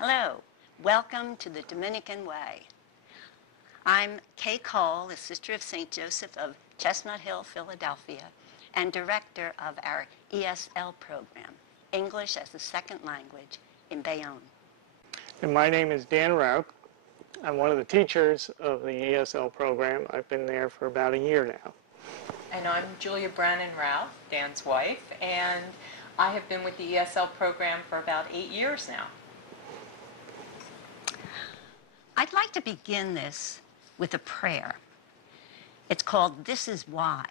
Hello, welcome to the Dominican Way. I'm Kay Coll, the Sister of St. Joseph of Chestnut Hill, Philadelphia, and director of our ESL program, English as a Second Language, in Bayonne. And my name is Dan Rauch. I'm one of the teachers of the ESL program. I've been there for about a year now. And I'm Julia Brannan-Rauch, Dan's wife, and I have been with the ESL program for about 8 years now. I'd like to begin this with a prayer. It's called This Is Why,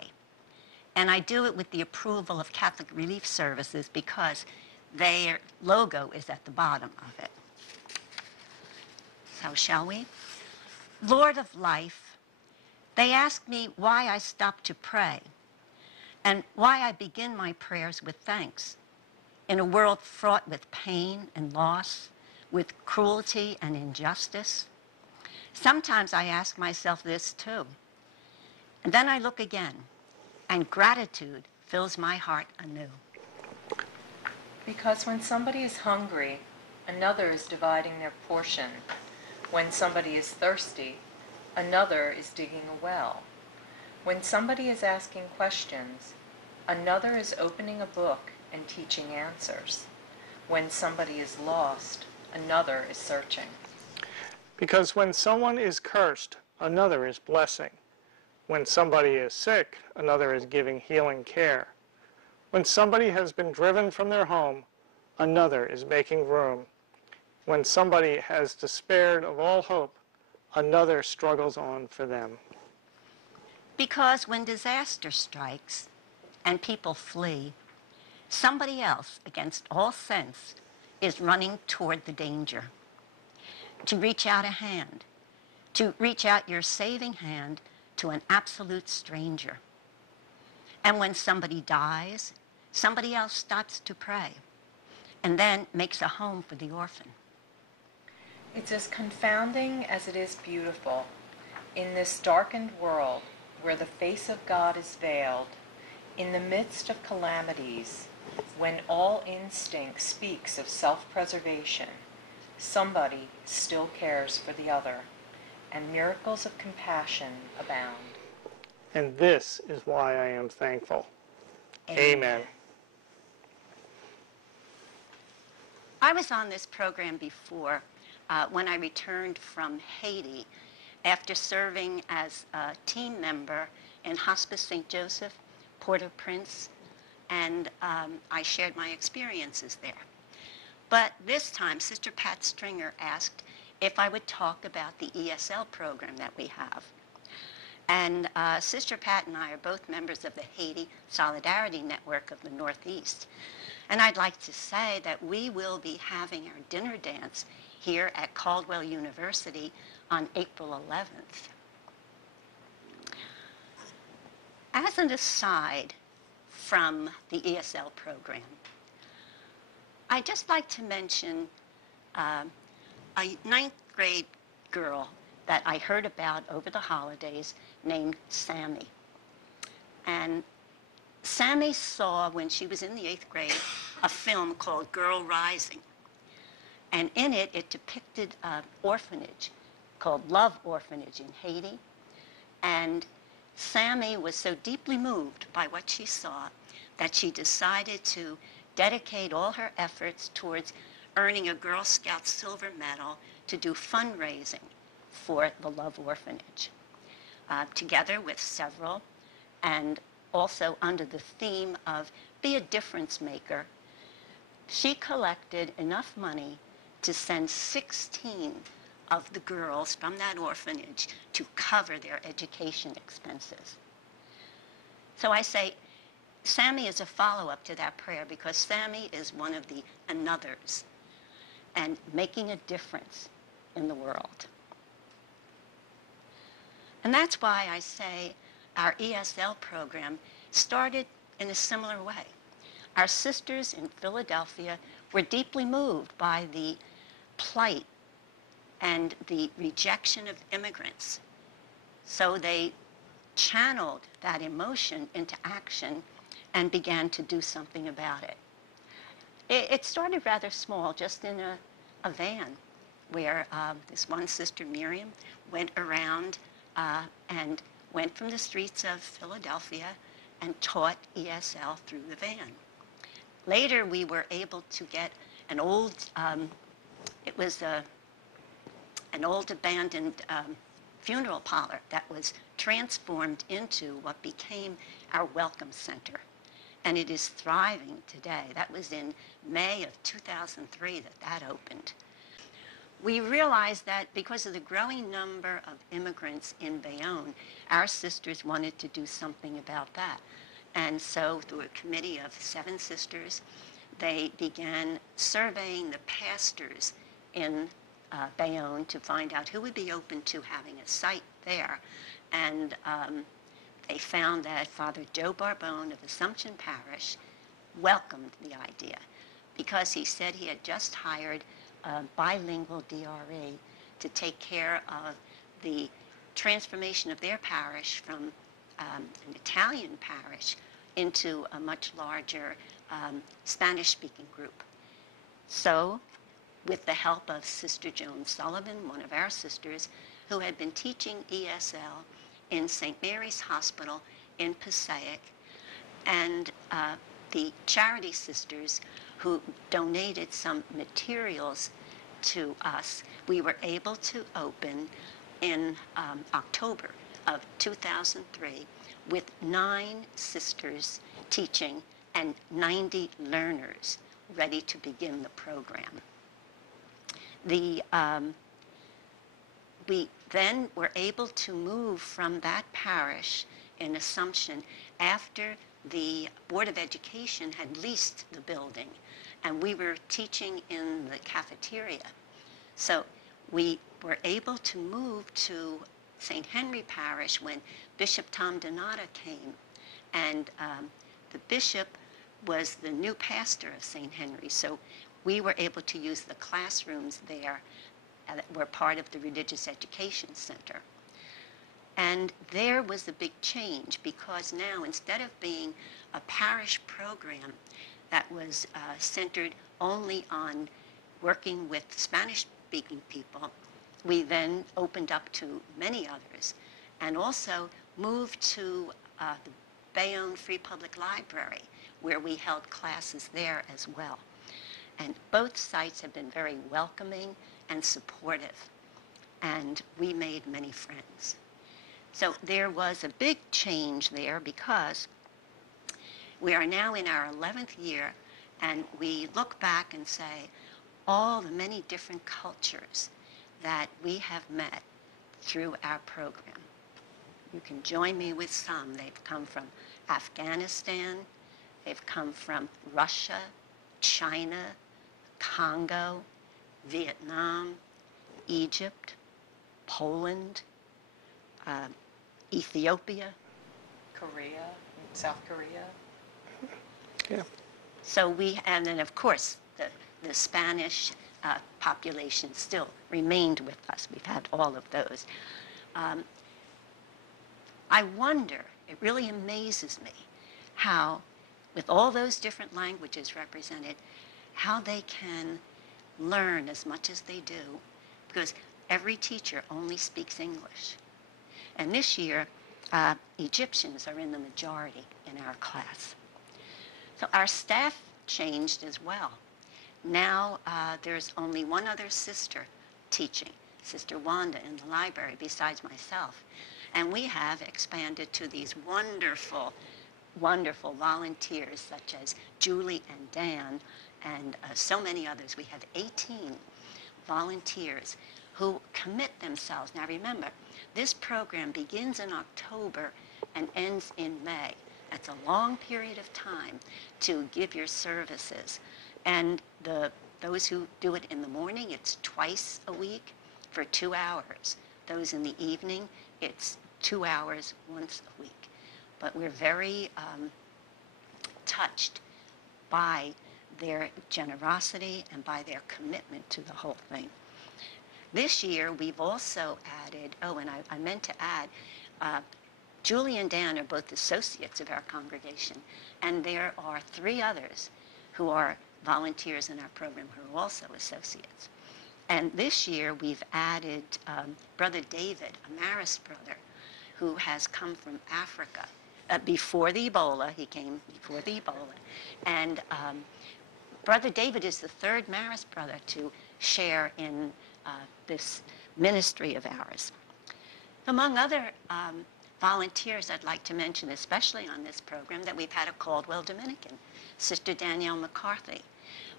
and I do it with the approval of Catholic Relief Services because their logo is at the bottom of it. So shall we? Lord of life, they ask me why I stop to pray and why I begin my prayers with thanks in a world fraught with pain and loss, with cruelty and injustice. Sometimes I ask myself this too. And then I look again, and gratitude fills my heart anew. Because when somebody is hungry, another is dividing their portion. When somebody is thirsty, another is digging a well. When somebody is asking questions, another is opening a book and teaching answers. When somebody is lost, another is searching. Because when someone is cursed, another is blessing. When somebody is sick, another is giving healing care. When somebody has been driven from their home, another is making room. When somebody has despaired of all hope, another struggles on for them. Because when disaster strikes and people flee, somebody else, against all sense, is running toward the danger. To reach out a hand, to reach out your saving hand to an absolute stranger. And when somebody dies, somebody else stops to pray and then makes a home for the orphan. It's as confounding as it is beautiful. In this darkened world where the face of God is veiled, in the midst of calamities, when all instinct speaks of self-preservation, somebody still cares for the other, and miracles of compassion abound. And this is why I am thankful. Amen. I was on this program before when I returned from Haiti after serving as a team member in Hospice St. Joseph, Port-au-Prince, and I shared my experiences there. But this time, Sister Pat Stringer asked if I would talk about the ESL program that we have. And Sister Pat and I are both members of the Haiti Solidarity Network of the Northeast. And I'd like to say that we will be having our dinner dance here at Caldwell University on April 11th. As an aside from the ESL program, I'd just like to mention a 9th grade girl that I heard about over the holidays named Sammy. And Sammy saw, when she was in the 8th grade, a film called Girl Rising. And in it, it depicted an orphanage called Love Orphanage in Haiti. And Sammy was so deeply moved by what she saw that she decided to dedicate all her efforts towards earning a Girl Scout silver medal to do fundraising for the Love Orphanage, together with several, and also under the theme of Be a Difference Maker. She collected enough money to send 16 of the girls from that orphanage to cover their education expenses. So I say, Sammy is a follow-up to that prayer because Sammy is one of the anothers and making a difference in the world. And that's why I say our ESL program started in a similar way. Our sisters in Philadelphia were deeply moved by the plight and the rejection of immigrants. So they channeled that emotion into action and began to do something about it. It started rather small, just in a a van where this one sister, Miriam, went around and went from the streets of Philadelphia and taught ESL through the van. Later, we were able to get an old, it was an old abandoned funeral parlor that was transformed into what became our Welcome Center. And it is thriving today. That was in May of 2003 that opened. We realized that because of the growing number of immigrants in Bayonne, our sisters wanted to do something about that. And so through a committee of 7 sisters, they began surveying the pastors in Bayonne to find out who would be open to having a site there. And they found that Father Joe Barbone of Assumption Parish welcomed the idea because he said he had just hired a bilingual DRE to take care of the transformation of their parish from an Italian parish into a much larger Spanish-speaking group. So, with the help of Sister Joan Sullivan, one of our sisters, who had been teaching ESL in St. Mary's Hospital in Passaic, and the charity sisters who donated some materials to us, we were able to open in October of 2003 with 9 sisters teaching and 90 learners ready to begin the program. We then were able to move from that parish in Assumption after the Board of Education had leased the building, and we were teaching in the cafeteria. So we were able to move to St. Henry Parish when Bishop Tom Donata came, and the bishop was the new pastor of St. Henry, so we were able to use the classrooms there that were part of the Religious Education Center. And there was a big change because now, instead of being a parish program that was centered only on working with Spanish-speaking people, we then opened up to many others and also moved to the Bayonne Free Public Library, where we held classes there as well. And both sites have been very welcoming and supportive, and we made many friends. So there was a big change there because we are now in our 11th year, and we look back and say, all the many different cultures that we have met through our program. You can join me with some. They've come from Afghanistan, they've come from Russia, China, Congo, Vietnam, Egypt, Poland, Ethiopia. Korea, South Korea. Yeah. So and then of course, the Spanish population still remained with us. We've had all of those. I wonder, it really amazes me how, with all those different languages represented, how they can learn as much as they do, because every teacher only speaks English. And this year, Egyptians are in the majority in our class. So our staff changed as well. Now there's only one other sister teaching, Sister Wanda, in the library besides myself. And we have expanded to these wonderful, wonderful volunteers such as Julie and Dan and so many others. We have 18 volunteers who commit themselves. Now remember, this program begins in October and ends in May. That's a long period of time to give your services. And those who do it in the morning, it's twice a week for 2 hours. Those in the evening, it's 2 hours once a week. But we're very touched by their generosity and by their commitment to the whole thing. This year, we've also added, and I meant to add, Julie and Dan are both associates of our congregation, and there are 3 others who are volunteers in our program who are also associates. And this year we've added Brother David, a Marist brother, who has come from Africa. Before the Ebola, he came before the Ebola. And Brother David is the third Marist brother to share in this ministry of ours. Among other volunteers I'd like to mention, especially on this program, that we've had a Caldwell Dominican, Sister Danielle McCarthy.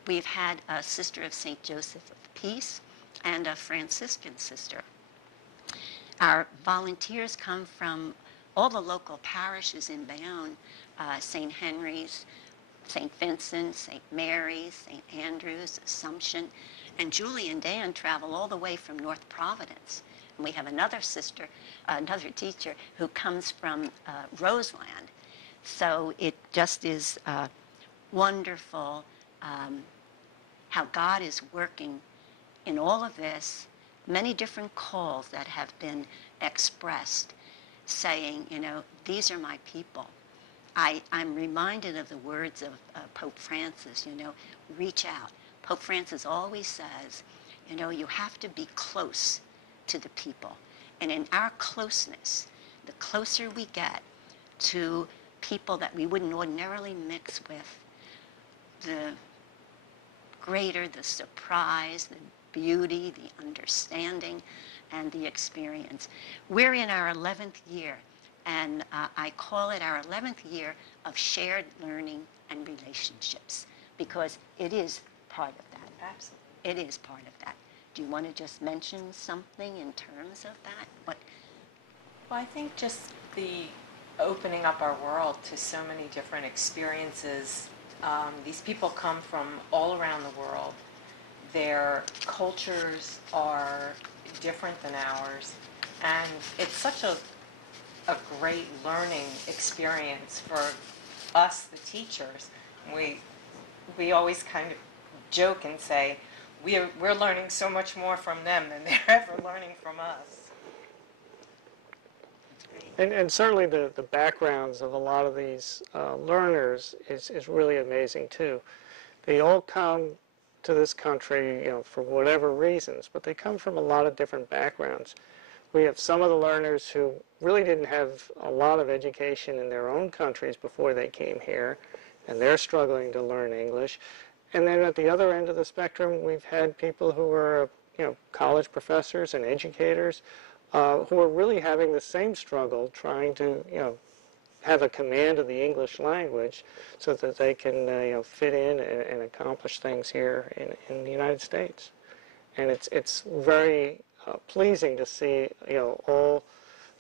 We've had a Sister of St. Joseph of Peace and a Franciscan sister. Our volunteers come from all the local parishes in Bayonne, St. Henry's, St. Vincent, St. Mary's, St. Andrew's, Assumption, and Julie and Dan travel all the way from North Providence. And we have another sister, another teacher, who comes from Roseland. So it just is wonderful how God is working in all of this, many different calls that have been expressed, saying, you know, these are my people. I'm reminded of the words of Pope Francis, you know, reach out. Pope Francis always says, you know, you have to be close to the people. And in our closeness, the closer we get to people that we wouldn't ordinarily mix with, the greater the surprise, the beauty, the understanding, and the experience. We're in our 11th year, and I call it our 11th year of shared learning and relationships, because it is part of that. Absolutely. It is part of that. Do you want to just mention something in terms of that? Well, I think just the opening up our world to so many different experiences. These people come from all around the world. Their cultures are different than ours, and it's such a great learning experience for us, the teachers. We always kind of joke and say we're learning so much more from them than they're ever learning from us. And certainly the backgrounds of a lot of these learners is really amazing too. They all come to this country, you know, for whatever reasons, but they come from a lot of different backgrounds. We have some of the learners who really didn't have a lot of education in their own countries before they came here, and they're struggling to learn English. And then at the other end of the spectrum, we've had people who are, you know, college professors and educators who are really having the same struggle trying to, you know, have a command of the English language so that they can, you know, fit in and accomplish things here in the United States. And it's very pleasing to see, you know, all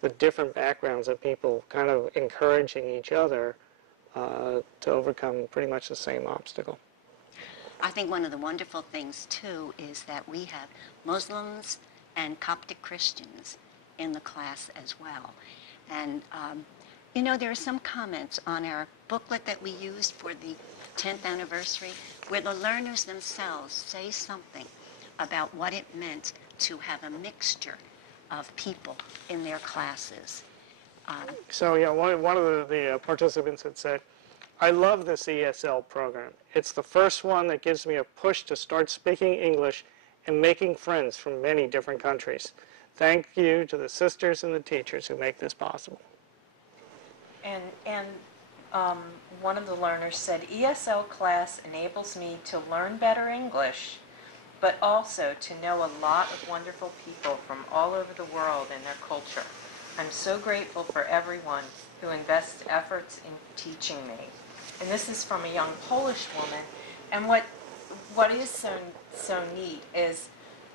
the different backgrounds of people kind of encouraging each other to overcome pretty much the same obstacle. I think one of the wonderful things, too, is that we have Muslims and Coptic Christians in the class as well. And, you know, there are some comments on our booklet that we used for the 10th anniversary where the learners themselves say something about what it meant to have a mixture of people in their classes. So, yeah, one of the participants had said, I love this ESL program. It's the first one that gives me a push to start speaking English and making friends from many different countries. Thank you to the sisters and the teachers who make this possible. And one of the learners said, ESL class enables me to learn better English, but also to know a lot of wonderful people from all over the world and their culture. I'm so grateful for everyone who invests efforts in teaching me. And this is from a young Polish woman. And what is so neat is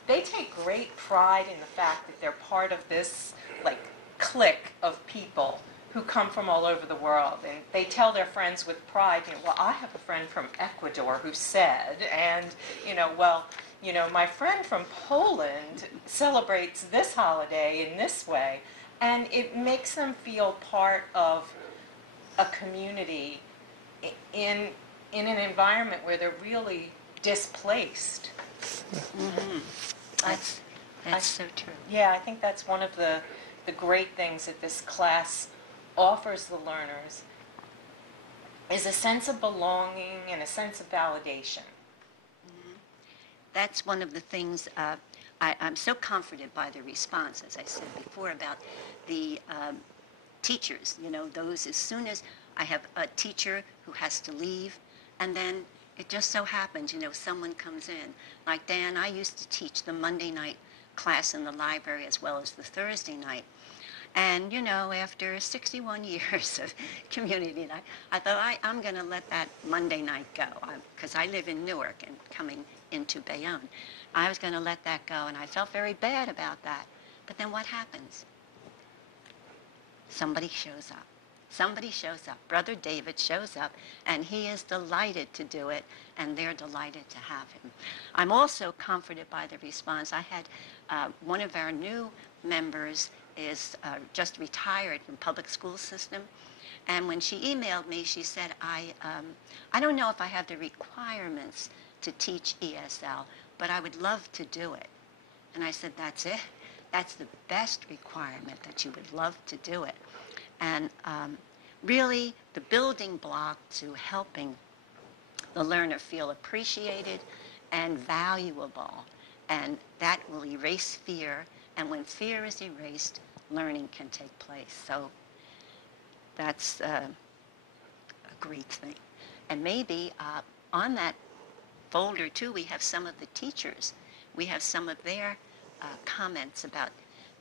they take great pride in the fact that they're part of this like clique of people who come from all over the world. And they tell their friends with pride, you know, well, I have a friend from Ecuador who said, and, you know, well, you know, my friend from Poland celebrates this holiday in this way. And it makes them feel part of a community in an environment where they're really displaced. Mm-hmm. That's so true. Yeah, I think that's one of the great things that this class offers the learners is a sense of belonging and a sense of validation. that's one of the things I'm so comforted by the response, as I said before, about the teachers. You know, those, as soon as I have a teacher who has to leave, and then it just so happens, you know, someone comes in. Like Dan, I used to teach the Monday night class in the library as well as the Thursday night. And, you know, after 61 years of community night, I thought I'm going to let that Monday night go, because I live in Newark and coming into Bayonne. I was going to let that go, and I felt very bad about that. But then what happens? Somebody shows up. Somebody shows up. Brother David shows up, and he is delighted to do it, and they're delighted to have him. I'm also comforted by the response. I had one of our new members is just retired from public school system, and when she emailed me, she said, I don't know if I have the requirements to teach ESL, but I would love to do it. And I said, that's it. That's the best requirement, that you would love to do it. And really, the building block to helping the learner feel appreciated and valuable. And that will erase fear. And when fear is erased, learning can take place. So that's a great thing. And maybe on that folder, too, we have some of the teachers. We have some of their comments about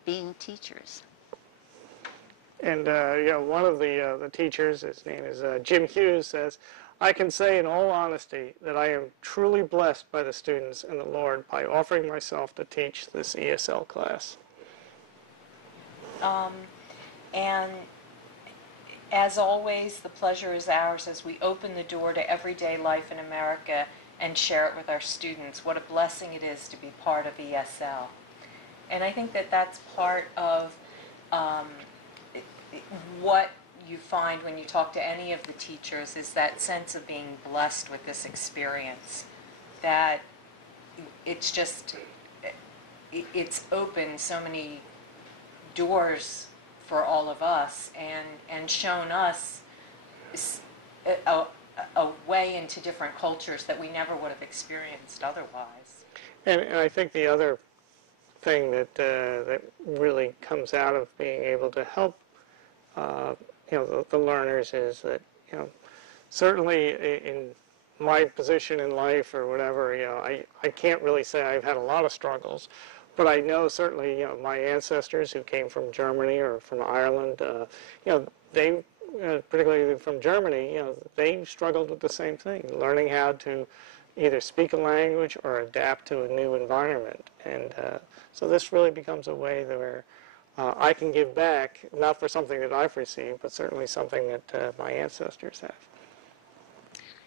being teachers. And one of the teachers, his name is Jim Hughes, says, I can say in all honesty that I am truly blessed by the students and the Lord by offering myself to teach this ESL class. And as always, the pleasure is ours as we open the door to everyday life in America and share it with our students. What a blessing it is to be part of ESL. And I think that that's part of what you find when you talk to any of the teachers, is that sense of being blessed with this experience. That it's just, it's opened so many doors for all of us, and shown us a way into different cultures that we never would have experienced otherwise. And I think the other thing that really comes out of being able to help the learners is that, certainly in my position in life or whatever, I can't really say I've had a lot of struggles, but I know certainly, my ancestors who came from Germany or from Ireland, they, particularly from Germany, they struggled with the same thing, learning how to either speak a language or adapt to a new environment. And so this really becomes a way where I can give back, not for something that I've received, but certainly something that my ancestors have.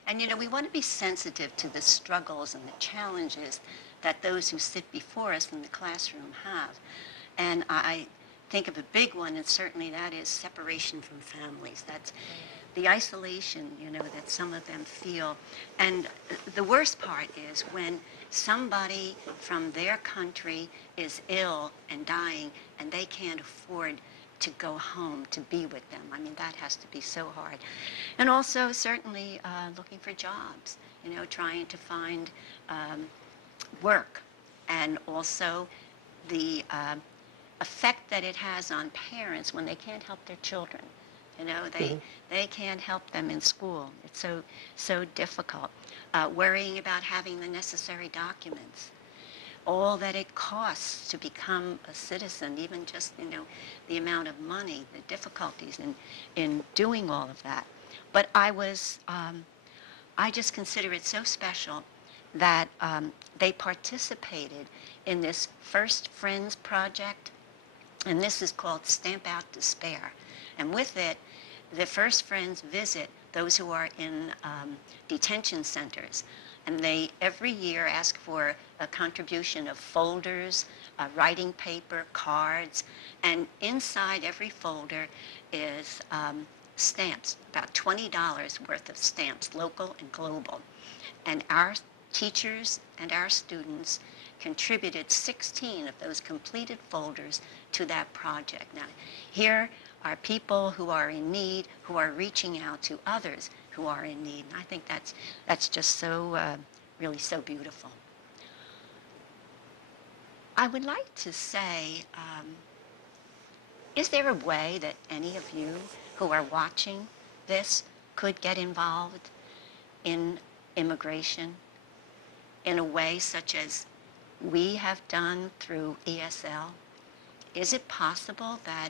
And, we want to be sensitive to the struggles and the challenges that those who sit before us in the classroom have. And I think of a big one, and certainly that is separation from families. That's the isolation, that some of them feel. And the worst part is when somebody from their country is ill and dying, and they can't afford to go home to be with them. I mean, that has to be so hard. And also, certainly, looking for jobs, trying to find work. And also the effect that it has on parents when they can't help their children. They can't help them in school. It's so difficult. Worrying about having the necessary documents. All that it costs to become a citizen, even just, the amount of money, the difficulties in doing all of that. But I just consider it so special that they participated in this First Friends project, and this is called Stamp Out Despair. And with it, the First Friends visit those who are in detention centers. And they, every year, ask for a contribution of folders, writing paper, cards, and inside every folder is stamps, about $20 worth of stamps, local and global. And our teachers and our students contributed 16 of those completed folders to that project. Now, here are people who are in need, who are reaching out to others who are in need. And I think that's just so, really so beautiful. I would like to say, is there a way that any of you who are watching this could get involved in immigration in a way such as we have done through ESL? Is it possible that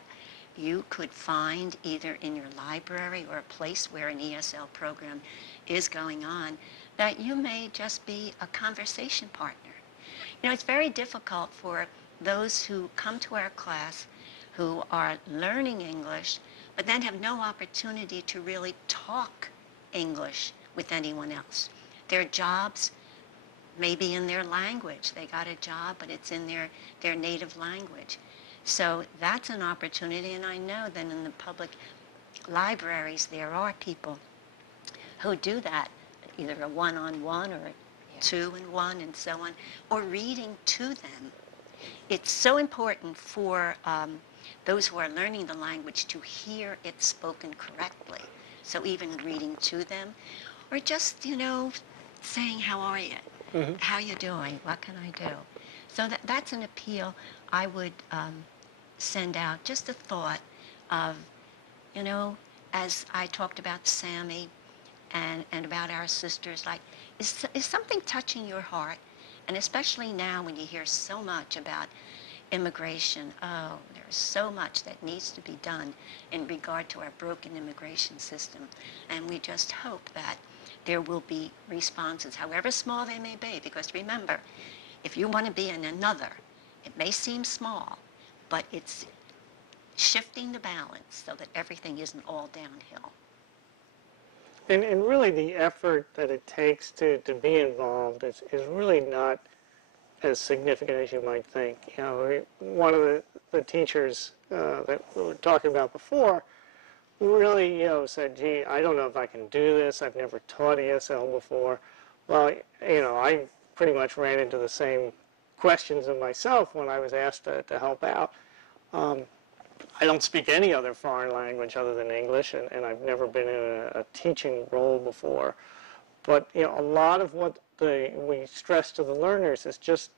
you could find either in your library or a place where an ESL program is going on that you may just be a conversation partner? You know, it's very difficult for those who come to our class who are learning English, but then have no opportunity to really talk English with anyone else. Their jobs may be in their language. They got a job, but it's in their native language. So that's an opportunity, and I know that in the public libraries there are people who do that, either a one-on-one or a two-in-one and so on, or reading to them. It's so important for those who are learning the language to hear it spoken correctly. So even reading to them, or just, you know, saying, how are you? Mm-hmm. How you doing? What can I do? So that's an appeal I would send out, just a thought of, you know, as I talked about Sammy and about our sisters, like, is something touching your heart? And especially now when you hear so much about immigration, oh, there's so much that needs to be done in regard to our broken immigration system. And we just hope that there will be responses, however small they may be, because remember, if you want to be in another, it may seem small, but it's shifting the balance so that everything isn't all downhill. And really the effort that it takes to be involved is really not as significant as you might think. You know, one of the teachers that we were talking about before really, you know, said, gee, I don't know if I can do this. I've never taught ESL before. Well, you know, I pretty much ran into the same questions of myself when I was asked to help out. I don't speak any other foreign language other than English, and I've never been in a teaching role before. But, you know, a lot of what we stress to the learners is just,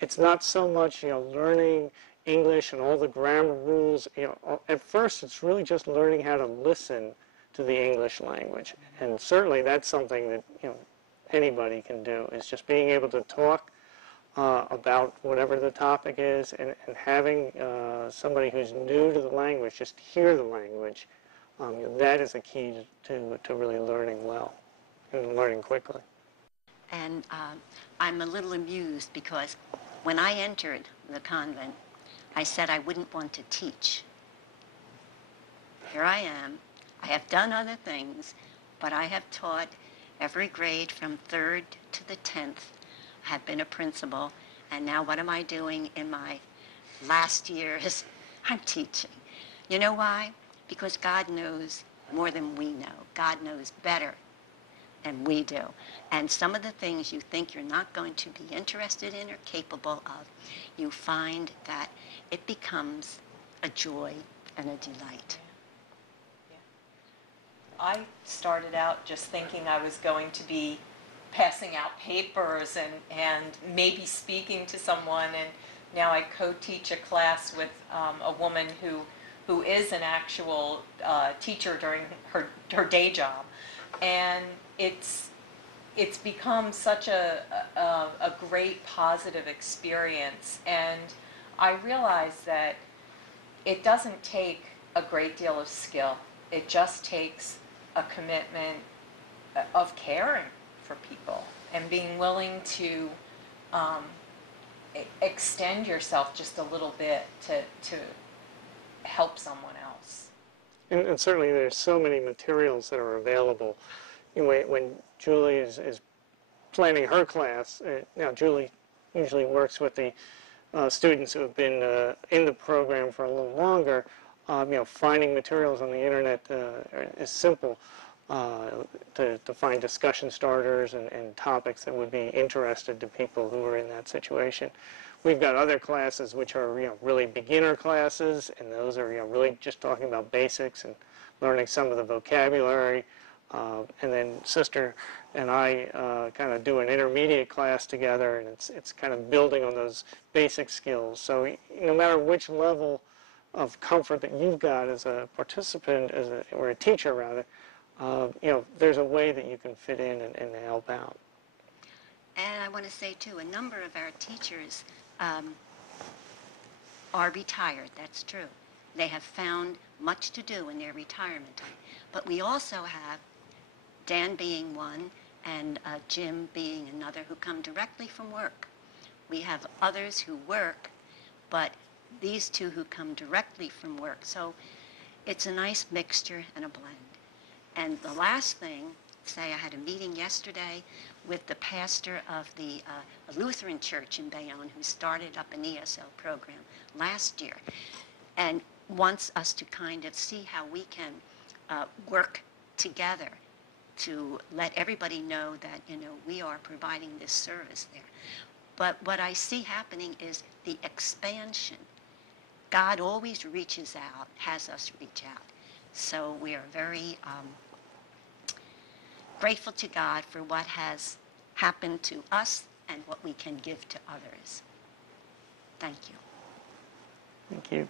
it's not so much, you know, learning English and all the grammar rules. You know, at first it's really just learning how to listen to the English language. And certainly that's something that, you know, anybody can do, is just being able to talk about whatever the topic is, and having somebody who's new to the language just hear the language. That is a key to really learning well and learning quickly. And I'm a little amused because when I entered the convent, I said I wouldn't want to teach. Here I am. I have done other things, but I have taught every grade from 3rd to the 10th. I have been a principal, and now what am I doing in my last years? I'm teaching. You know why? Because God knows more than we know. God knows better than we do. And some of the things you think you're not going to be interested in or capable of, you find that it becomes a joy and a delight. Yeah. I started out just thinking I was going to be passing out papers and maybe speaking to someone, and now I co-teach a class with a woman who is an actual teacher during her day job, and it's become such a great positive experience. And I realize that it doesn't take a great deal of skill. It just takes a commitment of caring for people and being willing to extend yourself just a little bit to help someone else. And certainly there's so many materials that are available. You know, when Julie is planning her class, now Julie usually works with the students who have been in the program for a little longer. You know, finding materials on the internet is simple. To find discussion starters and topics that would be interested to people who are in that situation. We've got other classes which are, you know, really beginner classes, and those are, you know, really just talking about basics and learning some of the vocabulary. And then Sister and I kind of do an intermediate class together, and it's kind of building on those basic skills. So no matter which level of comfort that you've got as a participant, or a teacher rather, there's a way that you can fit in and help out. And I want to say, too, a number of our teachers are retired. That's true. They have found much to do in their retirement time. But we also have Dan being one and Jim being another who come directly from work. We have others who work, but these two who come directly from work. So it's a nice mixture and a blend. And the last thing, say I had a meeting yesterday with the pastor of the Lutheran church in Bayonne who started up an ESL program last year and wants us to kind of see how we can work together to let everybody know that, we are providing this service there. But what I see happening is the expansion. God always reaches out, has us reach out. So we are very grateful to God for what has happened to us and what we can give to others. Thank you. Thank you.